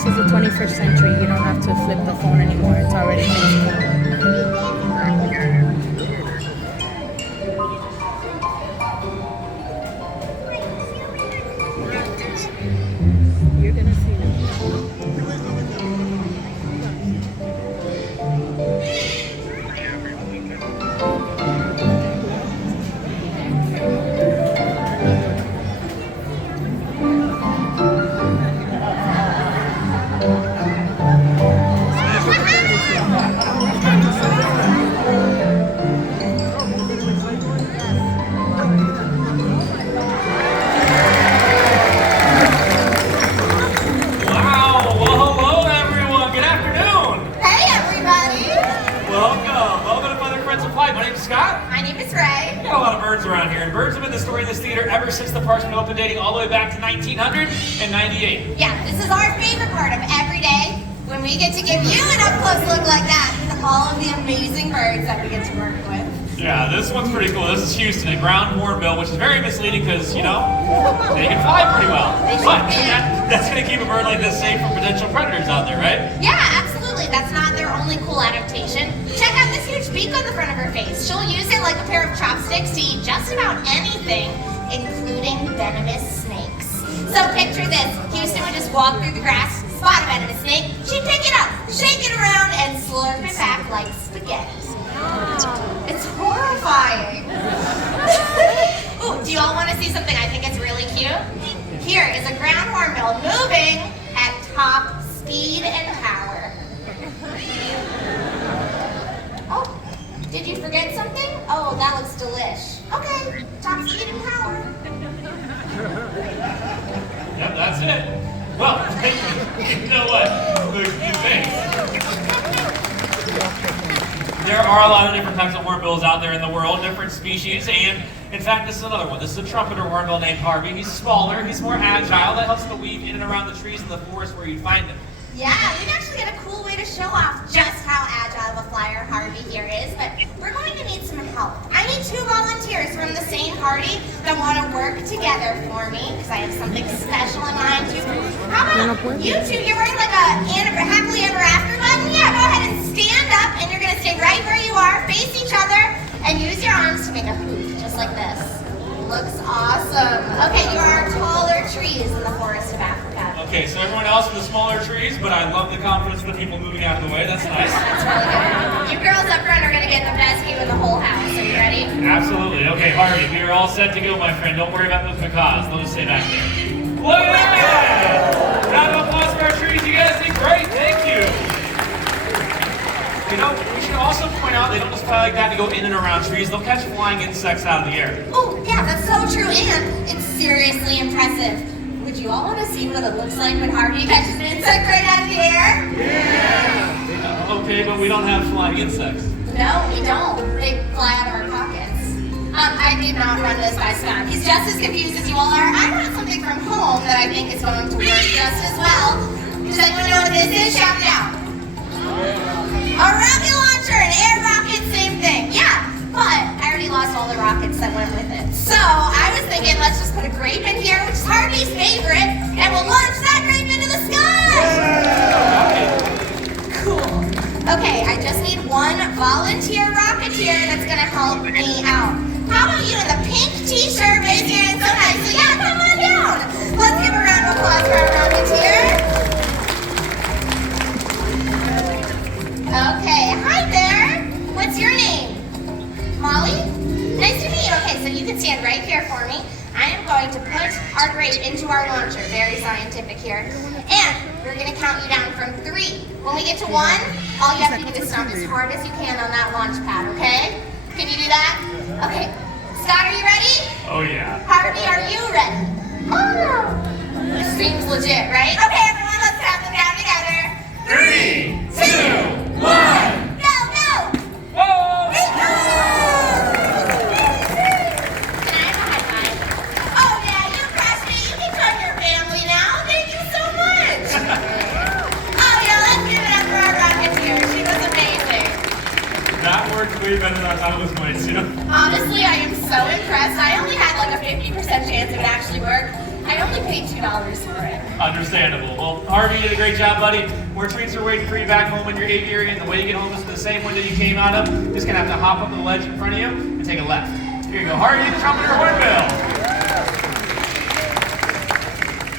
This is the 21st century. You don't have to flip the phone anymore. It's already physical. You're gonna see around here, and birds have been the story of this theater ever since the park's been open, dating all the way back to 1998. Yeah, this is our favorite part of every day, when we get to give you an up-close look like that and all of the amazing birds that we get to work with. Yeah, this one's pretty cool. This is Houston at ground hornbill, which is very misleading because, you know, they can fly pretty well. But that's going to keep a bird like this safe from potential predators out there, right? Yeah, absolutely. That's not their only cool adaptation. Check out this huge beak on the front of her face. She'll use it like a pair of chopsticks to eat just about anything, including venomous snakes. So picture this. Houston would just walk through the grass, spot a venomous snake, she'd pick it up, shake it around, and slurp it back like spaghetti. It's horrifying. Ooh, do you all want to see something I think is really cute? Here is a ground hornbill moving at top speed and power. Oh, did you forget something? Oh, that looks delish. Okay, top speed and power. Yep, that's it. Well, you know what? The things. There are a lot of different types of hornbills out there in the world, different species, and in fact, this is another one. This is a trumpeter hornbill named Harvey. He's smaller, he's more agile. That helps him to weave in and around the trees in the forest where you find him. Yeah, we've actually got a cool way to show off just how agile of a flyer Harvey here is, but we're going to need some help. I need 2 volunteers from the same party that want to work together for me, because I have something special in mind too. How about you two? You're wearing like a happily ever after button? Yeah, go ahead and stand up, and you're going to stay right where you are, face each other, and use your arms to make a hoop, just like this. Looks awesome. Okay, you are taller trees in the forest of Africa. Okay, so everyone else in the smaller trees, but I love the confidence of the people moving out of the way. That's nice. That's really good. You girls up front are going to get the best view in the whole house. Are you ready? Absolutely. Okay, Harvey, we are all set to go, my friend. Don't worry about those macaws. They'll just stay back there. Look at that! Round of applause for our trees. You guys did great. Thank you. You know, we should also point out they don't just fly like that to go in and around trees. They'll catch flying insects out of the air. Oh, yeah, that's so true, and it's seriously impressive. Would you all want to see what it looks like when Harvey catches an insect right out of the air? Yeah! Okay, but we don't have flying insects. No, we don't. They fly out of our pockets. I did not run this by Scott. He's just as confused as you all are. I brought something from home that I think is going to work just as well. Does anyone know what this is? Shout it out. A rocket launcher, an air rocket, same thing. Yeah, but I already lost all the rockets that went with it. So I was thinking, let's just put a grape in here, which is Harvey's favorite, and we'll launch that grape into the sky. Cool. Okay, I just need 1 volunteer rocketeer that's gonna help me out. How about you in the pink t-shirt raising your hand so nicely? Yeah, come on down. Let's give a round of applause for our rocketeer. Okay, hi there. What's your name? Molly? Nice to meet you. Okay, so you can stand right here for me. I am going to put our grape into our launcher. Very scientific here. And we're going to count you down from 3. When we get to 1, all you have to do is stomp as hard as you can on that launch pad, okay? Can you do that? Okay. Scott, are you ready? Oh, yeah. Harvey, are you ready? Oh! This seems legit, right? Okay, everyone, let's count them down together. 3, 2, 1. Go, go! Whoa! Can I have a high five? Oh, yeah, you crushed it. You can join your family now. Thank you so much. Oh, yeah, let's give it up for our rocketeer. She was amazing. That worked way better than I thought it was going to. Honestly, I am so impressed. I only had like a 50% chance it would actually work. I I only paid $2 for it. Understandable. Well, Harvey, you did a great job, buddy. More treats are waiting for you back home in your aviary, and the way you get home is the same window you came out of. You're just gonna have to hop up on the ledge in front of you and take a left. Here you go, Harvey, the trumpeter hornbill.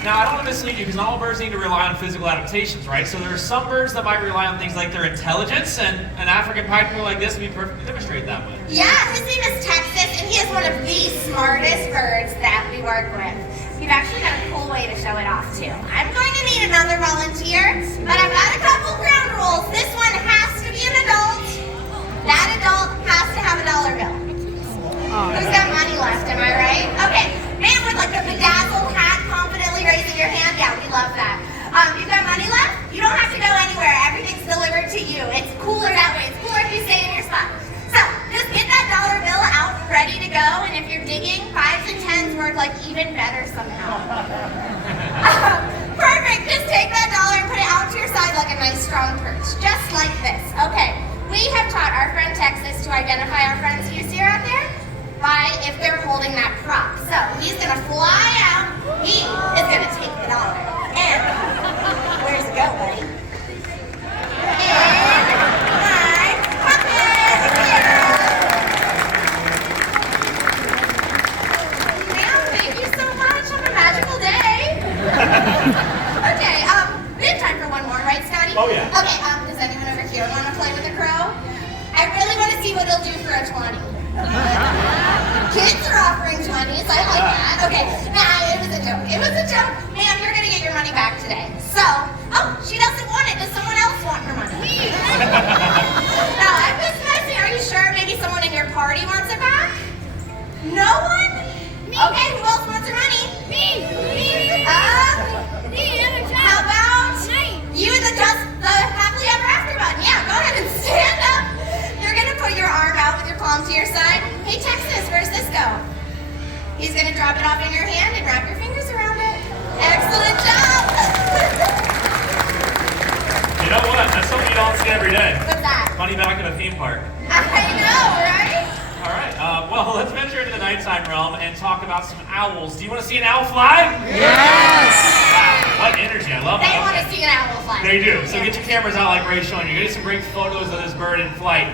Now, I don't want to mislead you because not all birds need to rely on physical adaptations, right? So there are some birds that might rely on things like their intelligence, and an African pineapple like this would be perfect to demonstrate that with. Yeah, his name is Texas, and he is one of the smartest birds that we work with. We've actually got a cool way to show it off, too. I'm going to need another volunteer, but I've got a couple ground rules. This one has to be an adult. That adult has to have a dollar bill. Who's got money left, am I right? Okay, man with like a bedazzled hat confidently raising your hand. Yeah, we love that. You've got money left? You don't have to go anywhere. Everything's delivered to you. It's cooler that way. It's cooler if you stay in your spot. So, just get that dollar bill out and ready to go, and if you're digging, 5s and 10s work like even better somehow. Perfect, just take that dollar and put it out to your side like a nice strong perch, just like this. Okay, we have taught our friend Texas to identify our friends you see out there by if they're holding that prop. So, he's gonna fly out, he is gonna take the dollar, and where's it go, buddy? Okay, we have time for one more, right, Scotty? Oh, yeah. Okay, does anyone over here want to play with a crow? I really want to see what he'll do for a 20. Kids are offering 20s, I like that. Okay, nah, it was a joke. It was a joke. Ma'am, you're going to get your money back today. So, oh, she doesn't want it. Does someone else want her money? No, I'm just messing. Are you sure maybe someone in your party wants it back? No one? Me. Okay, who else wants her money? Me. How about you and the happily ever after button? Yeah, go ahead and stand up. You're gonna put your arm out with your palm to your side. Hey Texas, where's this go? He's gonna drop it off in your hand and wrap your fingers around it. Excellent job. You know what? That's something you don't see every day. What's that? Money back at a theme park. I know, right? All right, well, let's venture into the nighttime realm and talk about some owls. Do you want to see an owl fly? Yes! Wow, what energy, I love They that. want to see an owl fly. They do, so get your cameras out like Ray's showing you. Get some great photos of this bird in flight.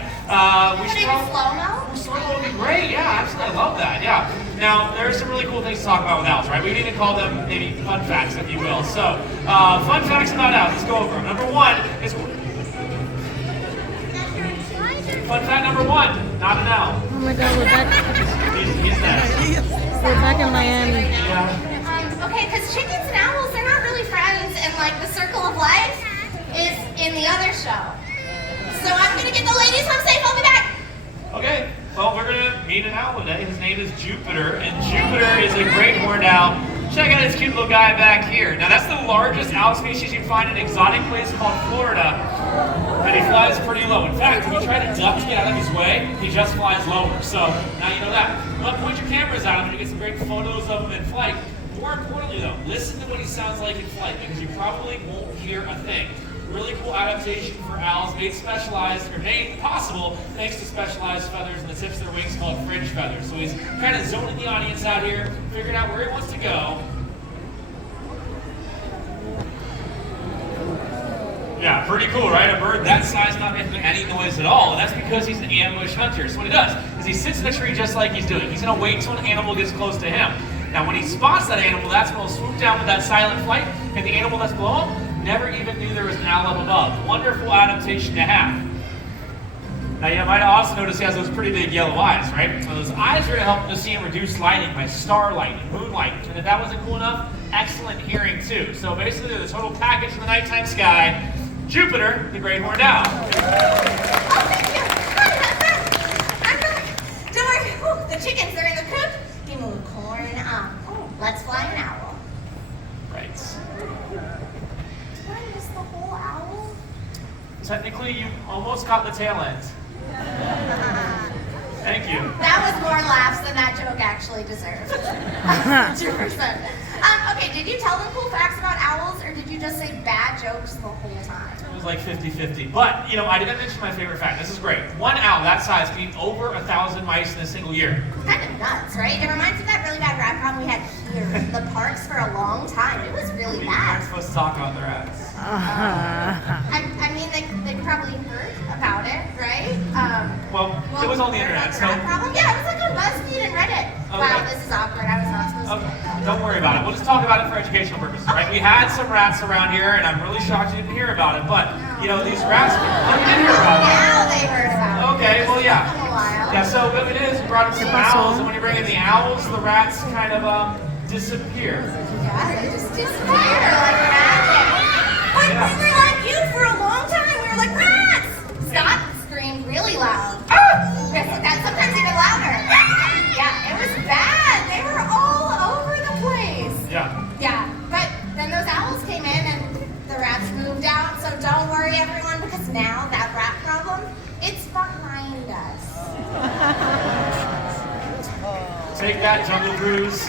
We should probably... slow-mo? Slow-mo would be great, yeah, absolutely, I love that, yeah. Now, there are some really cool things to talk about with owls, right? We need to call them maybe fun facts, if you will. So, fun facts about owls, let's go over them. Number one is... Fun fact number one, not an owl. Oh my God, we're back. He's next. We're back in Miami. Yeah. Okay, because chickens and owls, they're not really friends, and like the circle of life is in the other show. So I'm gonna get the ladies home safe. I'll be back. Okay, well, we're gonna meet an owl today. His name is Jupiter, and Jupiter is a great horned owl. Check out this cute little guy back here. Now, that's the largest owl species you can find in an exotic place called Florida, and he flies pretty low. In fact, if you try to duck to get out of his way, he just flies lower. So, now you know that. Well, point your cameras at him and get some great photos of him in flight. More importantly, though, listen to what he sounds like in flight, because you probably won't hear a thing. Really cool adaptation for owls, made possible thanks to specialized feathers in the tips of their wings called fringe feathers. So he's kind of zoning the audience out here, figuring out where he wants to go. Yeah, pretty cool, right? A bird that size not making any noise at all, and that's because he's an ambush hunter. So what he does is he sits in a tree just like he's doing. He's gonna wait till an animal gets close to him. Now when he spots that animal, that's when he'll swoop down with that silent flight, and the animal that's below him never even knew there was an owl up above. Wonderful adaptation to have. Now you might also notice he has those pretty big yellow eyes, right? So those eyes are going to help him to see and reduce lighting by starlight and moonlight. And if that wasn't cool enough, excellent hearing too. So basically they're the total package in the nighttime sky. Jupiter, the great horned owl. Oh, thank you. I'm back. Don't worry. Ooh, the chickens are in the coop. You move corn on. Oh, let's fly an owl. Right. Did I miss the whole owl? Technically, you almost got the tail end. Thank you. That was more laughs than that joke actually deserved. 100%. Okay, did you tell them cool facts about owls, or did you just say bad jokes the whole time? It was like 50-50. But, you know, I didn't mention my favorite fact. This is great. One owl that size can eat over 1,000 mice in a single year. Kind of nuts, right? It reminds me of that really bad rat problem we had. disappeared the parks for a long time. It was really We aren't bad. supposed to talk about the rats. I mean, they probably heard about it, right? Well, it was on the heard internet, about the so rat problem. Yeah, it was like on BuzzFeed and Reddit. Wow, Okay. this is awkward. I was not supposed to. okay, don't worry about it. We'll just talk about it for educational purposes, right? We had some rats around here, and I'm really shocked you didn't hear about it. But you know, these rats, you did hear about it. Now they heard about it. Okay, well, yeah. It's been a while. Yeah, so what it is, we brought in some owls, and when you bring in the owls, the rats kind of disappear. Yeah, they just disappear like magic. But Yeah. we were like you for a long time. We were like, rats! Scott screamed really loud. That sometimes even louder. Yeah, it was bad. They were all over the place. Yeah. Yeah, but then those owls came in and the rats moved out. So don't worry, everyone, because now that rat problem, it's behind us. Take that, Jungle Cruise.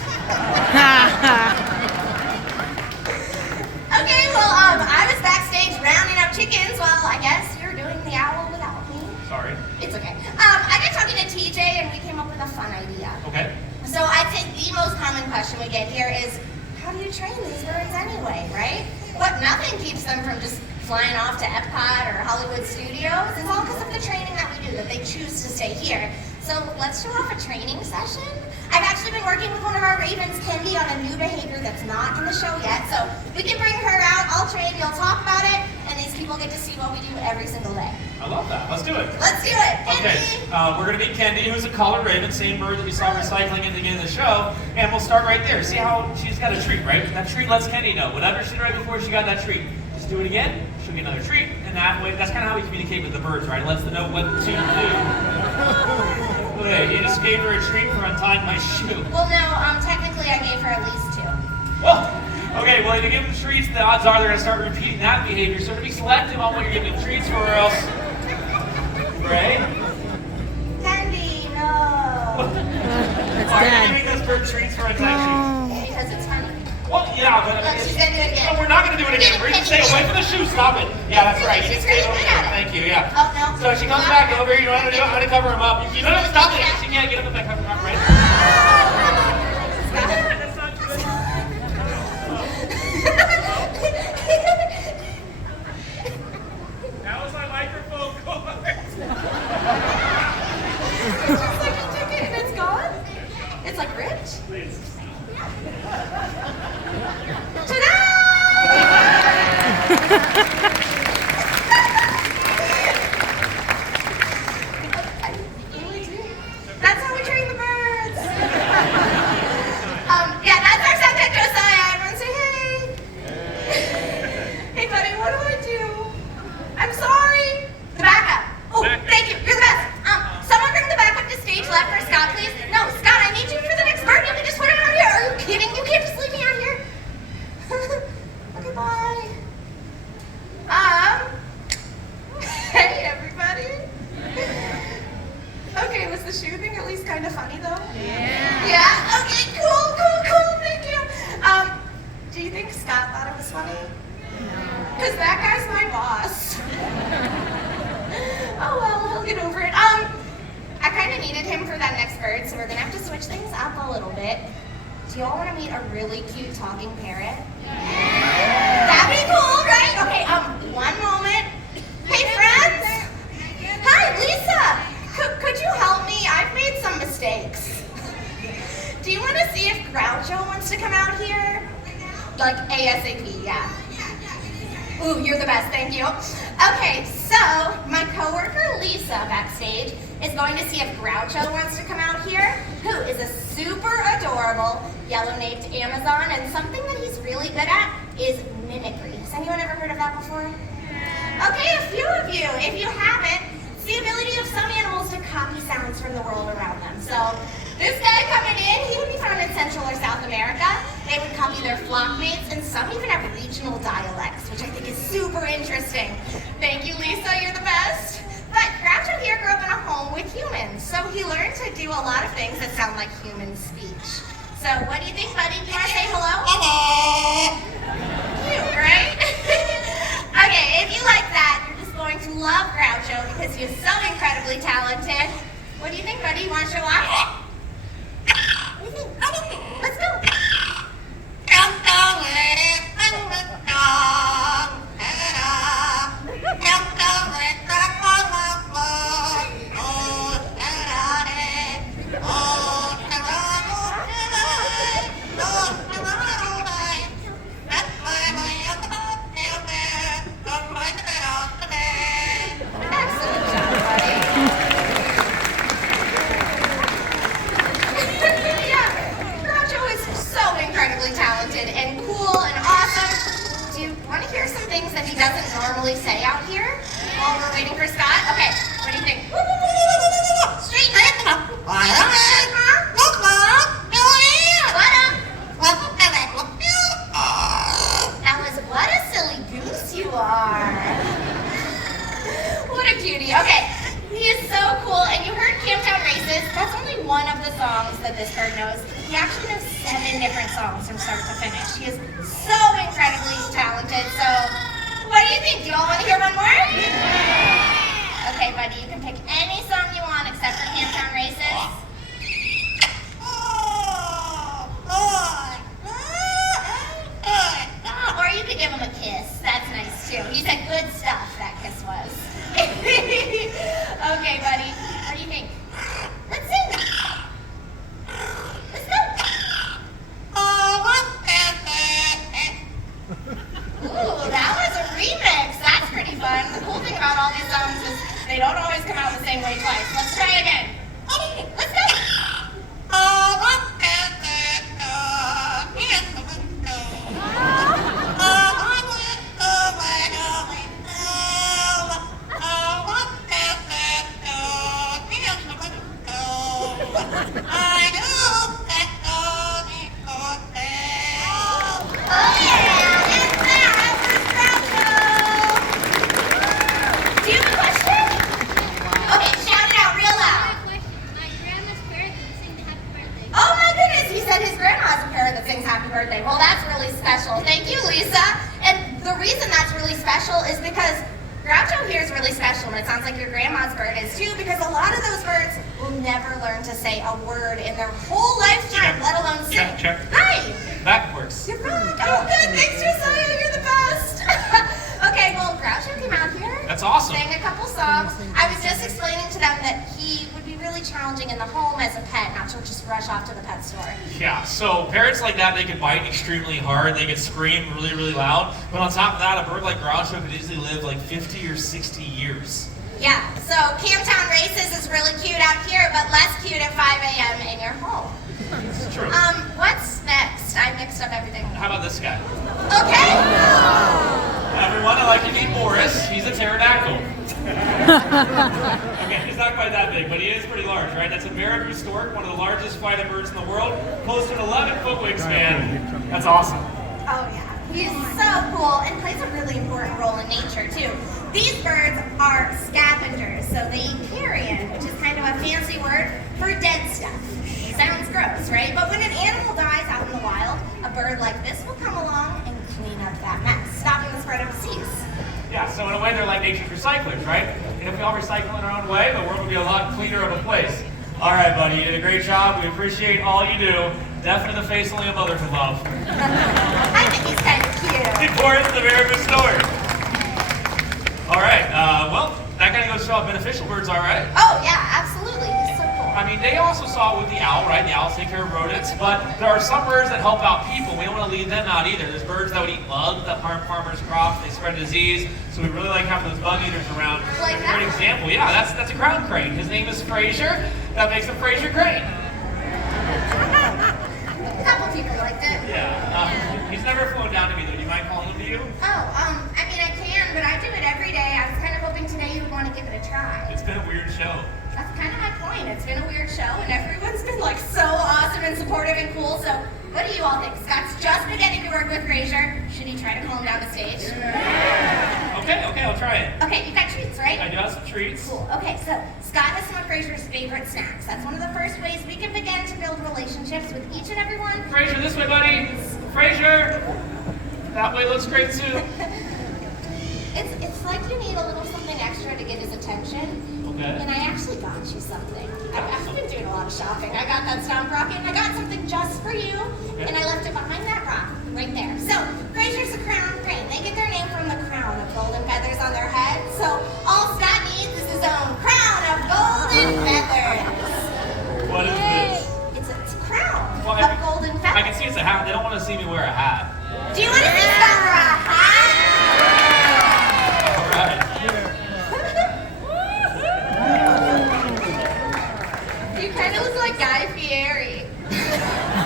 Okay, well, I was backstage rounding up chickens while I guess you're doing the owl without me. Sorry. It's okay. I got talking to TJ and we came up with a fun idea. Okay. So I think the most common question we get here is, how do you train these birds anyway, right? But nothing keeps them from just flying off to Epcot or Hollywood Studios. It's all because of the training that we do, that they choose to stay here. So let's show off a training session. I've actually been working with one of our ravens, Kendi, on a new behavior that's not in the show yet. So we can bring her out, I'll train, you'll talk about it, and these people get to see what we do every single day. I love that. Let's do it. Let's do it, Okay, Kendi! we're going to meet Kendi, who's a collared raven, same bird that we saw recycling at the beginning of the show, and we'll start right there. See how she's got a treat, right? That treat lets Kendi know. Whatever she did right before she got that treat, just do it again, she'll get another treat, and that way, that's kind of how we communicate with the birds, right? It lets them know what to do. Okay, you just gave her a treat for untying my shoe. Well, no, technically I gave her at least 2. Well, okay, well, if you give them treats, the odds are they're going to start repeating that behavior, so to be selective on what you're giving them treats for, or else... Right? Kendi, no! Why are you giving this bird treats for untying shoes? Because it's funny. Well, yeah, but I Look, mean, she's gonna do it again. no, we're not going to do it again. We're going to stay away from the shoe. Stop it. Yeah, that's right. You She's can stay really over good there. at it. Thank you, yeah. Oh, no. So she comes back over here. You know how to do it? How to cover him up. You don't have to stop it. She can't get up if I cover him up, right? That was my microphone cord. Just like you took it and it's gone? It's like rich? I really do. That's how we train the birds. Yeah, that's our subject, Josiah. Everyone say hey. Hey, buddy, what do I do? I'm sorry. The backup. Oh, thank you. You're the best. Someone bring the backup to stage left for Scott, please. No, Scott, I need you for the next bird. You can just put him out here. Are you kidding? You can't just leave me out here. Okay, bye. Hey, everybody. Okay, was the shoe thing at least kind of funny, though? Yeah? Okay, cool. Thank you. Do you think Scott thought it was funny? Because that guy's my boss. Oh, well, he'll get over it. I kind of needed him for that next bird, so we're going to have to switch things up a little bit. Do y'all want to meet a really cute talking parrot? That'd be cool, right? Okay, one moment. Hey, friends. Hi, Lisa. Could you help me? I've made some mistakes. Do you want to see if Groucho wants to come out here? Like ASAP, yeah. Ooh, you're the best, thank you. Okay, so my coworker Lisa backstage is going to see if Groucho wants to come out here, who is a super adorable yellow-naped Amazon, and something that he's really good at is mimicry. Has anyone ever heard of that before? Okay, a few of you. If you haven't, it's the ability of some animals to copy sounds from the world around them. So this guy coming in, he would be found in Central or South America. They would copy their flock mates, and some even have regional dialects, which I think is super interesting. Thank you, Lisa, you're the best. But Groucho here grew up in a home with humans, so he learned to do a lot of things that sound like human speech. So what do you think, buddy? Do you want to say hello? Cute, right? Okay, if you like that, you're just going to love Groucho because he is so incredibly talented. What do you think, buddy? You want to show off? What do you think? Let's go. some things that he doesn't normally say out here while we're waiting for Scott. Okay, what do you think? Straighten it. That was what a silly goose you are. What a cutie. Okay, he is so cool. And you heard Camptown Races. That's only one of the songs that this bird knows. He actually knows 7 different songs from start to finish. He is so incredibly talented. So, what do you think? Do you all want to hear one more? Okay, buddy, you can pick any song you want except for Camptown Races. Or you could give him a kiss. That's nice too. He said good stuff, that kiss was. Okay, buddy. What do you think? Let's sing. Let's go. Ooh, that was a remix. That's pretty fun. The cool thing about all these songs is they don't always come out the same way twice. Let's try again. Let's go. Birthday. Well, that's really special. Thank you, Lisa. And the reason that's really special is because Groucho here is really special, and it sounds like your grandma's bird is too, because a lot of those birds will never learn to say a word in their whole lifetime, let alone sing. Check. Hi. That works. You're right. Oh, good. Thanks, Josiah. You're the best. Okay, well, Groucho came out here. That's awesome. Sang a couple songs. I was just explaining to them that he would be really challenging in the home as a pet, not to just rush off to the pet store. Yeah, so parrots like that, they can bite extremely hard, they can scream really, really loud, but on top of that, a bird like Groucho could easily live like 50 or 60 years. Yeah, so Camptown Races is really cute out here, but less cute at 5 a.m. in your home. It's true. What's next? I mixed up everything. How about this guy? Okay. Everyone, I'd like to meet Boris. He's a pterodactyl. Okay, he's not quite that big, but he is pretty large, right? That's a Marabou stork, one of the largest flighted birds in the world, close to an 11-foot wingspan. That's awesome. Oh yeah, he's so cool and plays a really important role in nature too. These birds are scavengers, so they eat carrion, which is kind of a fancy word for dead stuff. Sounds gross, right? But when an animal dies out in the wild, a bird like this will come along and clean up that mess, stopping the spread of disease. Yeah, so in a way, they're like nature's recyclers, right? And if we all recycle in our own way, the world would be a lot cleaner of a place. All right, buddy, you did a great job. We appreciate all you do. Deaf in the face only a mother can love. I think he's kind of cute. Boris the Marabou stork. All right, well, that kind of goes to show how beneficial birds are, right? Oh yeah, absolutely. He's so cool. I mean, they also saw it with the owl, right? The owls take care of rodents, but there are some birds that help out people. We don't want to leave them out either. There's birds that would eat bugs that harm farmers' crops. They spread disease, so we really like having those bug eaters around. Like a great example, yeah, that's a ground crane. His name is Fraser. That makes him Fraser Crane. A couple people liked it. Yeah, he's never flown down to me though. Do you mind calling him to you? Oh, I mean, I can, but I do it every day. I was kind of hoping today you would want to give it a try. It's been a weird show. That's kind of my point. It's been a weird show, and everyone's been like so awesome and supportive and cool. So, what do you all think? Scott's just beginning to work with Fraser. Should he try to calm down the stage? Okay, I'll try it. Okay, you got treats, right? I do have some treats. Cool. Okay, so Scott has some of Fraser's favorite snacks. That's one of the first ways we can begin to build relationships with each and every one. Fraser, this way, buddy. Fraser. That way looks great too. It's like you need a little something extra to get his attention. Okay. And I actually got you something. I've been doing a lot of shopping. I got that stomp rocket, and I got something just for you. Okay. And I left it behind that rock, right there. So, Fraser's a crown crane. They get their name from the crown of golden feathers on their head. So, all Scott needs is his own crown of golden feathers. What is this? It's a crown Well, of golden feathers. I can see it's a hat. They don't want to see me wear a hat. Do you want to see Scott wear a hat? All right. You kind of look like Guy Fieri.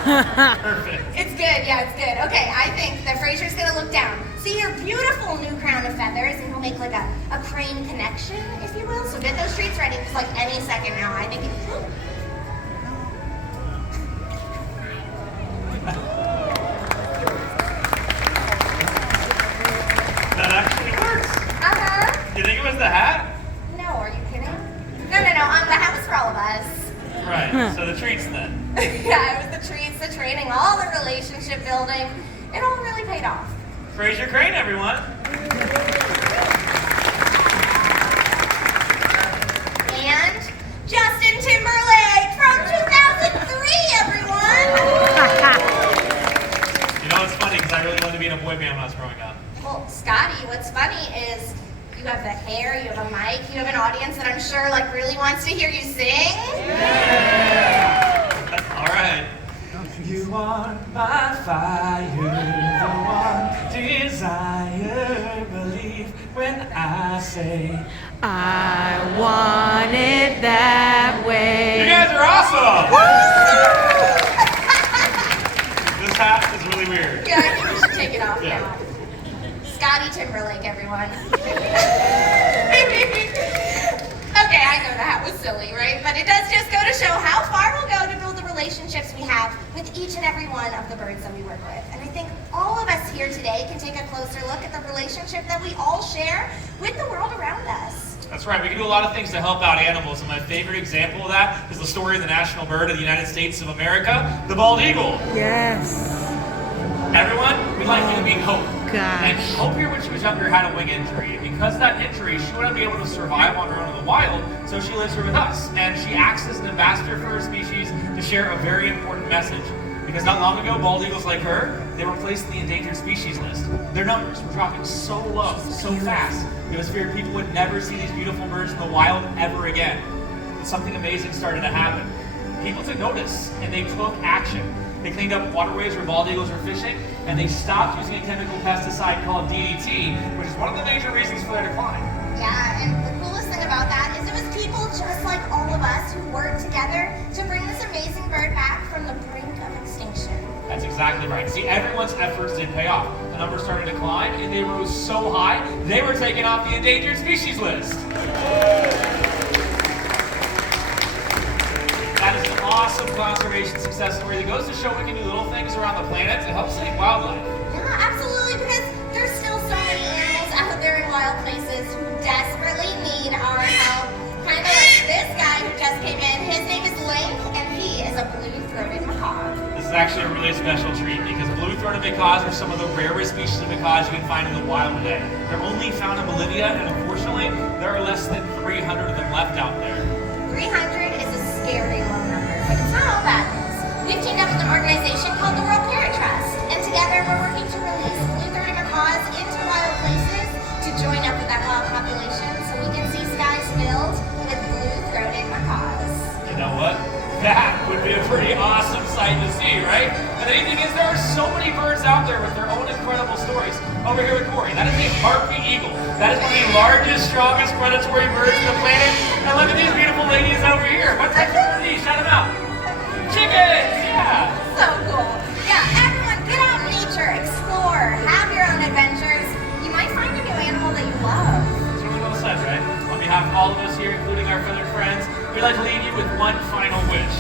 Perfect. It's good, yeah, it's good. Okay, I think that Fraser's gonna look down, see your beautiful new make like a crane connection, if you will. So get those treats ready, because like any second now, I think That actually works. Uh-huh. You think it was the hat? No, are you kidding? No, the hat was for all of us. Right, so the treats then. Yeah, it was the treats, the training, all the relationship building. It all really paid off. Fraser Crane, everyone. And Justin Timberlake from 2003, everyone! You know what's funny? Because I really wanted to be in a boy band when I was growing up. Well, Scotty, what's funny is you have the hair, you have a mic, you have an audience that I'm sure like really wants to hear you sing. All right. You are my fire, the one desire. Believe when I say I want it that way. you guys are awesome. This hat is really weird. Yeah, I think we should take it off Yeah. now. Scotty Timberlake, everyone. Okay, I know the hat was silly, right? But it does just go to show how far we'll go to build the relationships we have with each and every one of the birds that we work with. And I think all of us here today can take a closer look at the relationship that we all share with the world around us. That's right. We can do a lot of things to help out animals, and my favorite example of that is the story of the national bird of the United States of America, the bald eagle. Yes. Everyone, we'd like you to meet Hope. Gosh. And Hope here, when she was younger, had a wing injury. And because of that injury, she wouldn't be able to survive on her own in the wild, so she lives here with us. And she acts as an ambassador for her species to share a very important message. Because not long ago, bald eagles like her, they were placed in the endangered species list. Their numbers were dropping so low, so fast, it was feared people would never see these beautiful birds in the wild ever again. But something amazing started to happen. People took notice, and they took action. They cleaned up waterways where bald eagles were fishing, and they stopped using a chemical pesticide called DDT, which is one of the major reasons for their decline. Yeah, and the coolest thing about that is it was people just like all of us who worked together to bring this amazing bird back from the brink of extinction. That's exactly right. See, everyone's efforts did pay off. The numbers started to decline, and they rose so high, they were taken off the endangered species list. That is an awesome conservation success story that goes to show we can do little things around the planet to help save wildlife. Yeah, absolutely, because there's still so many animals out there in wild places who desperately need our help. Kind of like this guy who just came in. His name is Link, and he is a blue-throated macaw. This is actually a really special treat because blue-throated macaws are some of the rarest species of macaws you can find in the wild today. They're only found in Bolivia, and unfortunately, there are less than 300 of them left out there. 300 is a scary low number, but it's not all bad news. We've teamed up with an organization called the World Parrot Trust, and together we're working to release blue-throated macaws into wild places to join up with that wild population so we can see skies filled with blue-throated macaws. You know what? That would be a pretty awesome sight to see, right? And the neat thing is there are so many birds out there with their own incredible stories. Over here with Corey, that is a harpy eagle. That is one of the largest, strongest predatory birds on the planet. And look at these beautiful ladies over here. What types of birds are these? Shout them out. Chickens, yeah. So cool. Yeah, everyone get out in nature, explore, have your own adventures. You might find a new animal that you love. It's really well said, right? On behalf of all of us here, including our feathered friends, we'd like to leave you with one final wish.